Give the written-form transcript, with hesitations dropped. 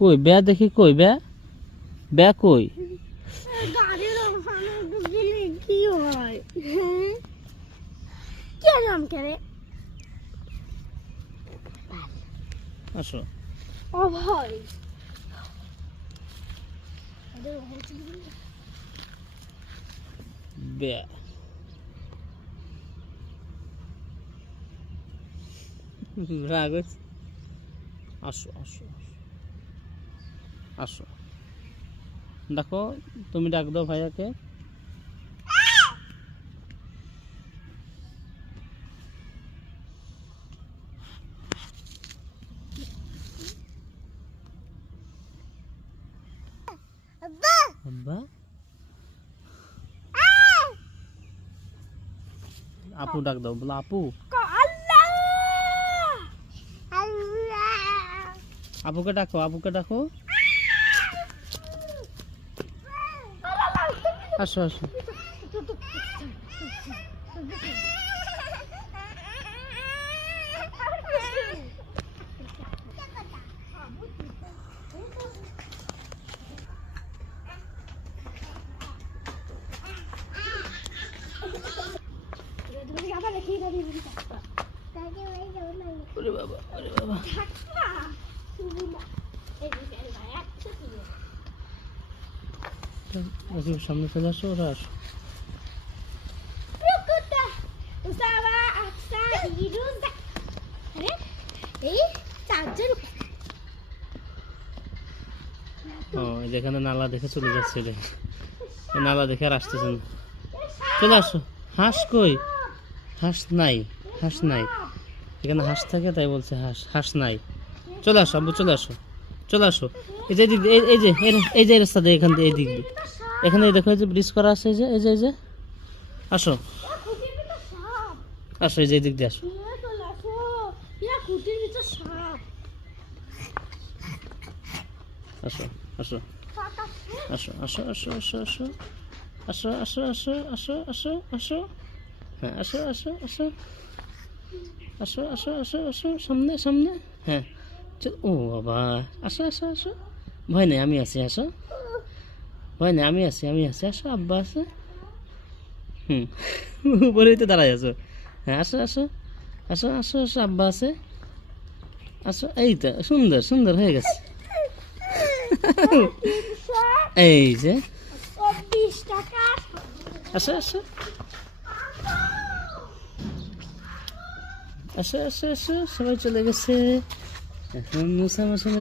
কই বে দেখি, কই বে, বে কই? গাড়ির ওখানে গেলে কি হয়? কে নাম করে? আসো। ও ভাই বে রাগ হচ্ছে। আসো আসো আসো, দেখো তুমি ডাক দাও ভাইয়াকে। আব্বা, আপু ডাক দাও, বলো আপু। আপুকে ডাকো, আপুকে ডাকো। আসো আসো। ওরে বাবা, ওরে বাবা। সামনে চলে আসো, ওরা আসো। ও যেখানে নালা দেখে চলে যাচ্ছে, নালা দেখে আর আসতেছেন। চলে আসো। হাঁস কই? হাঁস নাই, হাঁস নাই এখানে। হাঁস থাকে তাই বলছে, হাঁস হাঁস নাই। চলে আসো আব্বু, চলে আসো, চলে আসো। এই যে এই যে রাস্তা দিয়ে, এখান দিয়ে এই দিক দিয়ে, এখানে দেখো এই যে ব্রিজ করা আছে, এই যে এই যে এই যে। আসো আসো, এই যে এই দিক দিয়ে আসো। আসো আসো আসো আসো আসো আসো আসো আসো আসো আসো আসো আসো আসো। হ্যাঁ আসো আসো আসো আসো আসো আসো আসো, সামনে সামনে। হ্যাঁ ও বাবা, আসো আসো আসো, ভয় নেই, আমি আছি, আসো। ভয় নেই, আমি আছি, আমি আছি, আসো, আব্বা আছে। উপরেই তো দাঁড়াই আছো। হ্যাঁ আসো আসো আসো আসো আসো, আব্বা আছে, আসো। এই তো সুন্দর সুন্দর হয়ে গেছে। এই যে আসো আসো আসো আসো আসো, সবাই চলে গেছে। এখন মুসা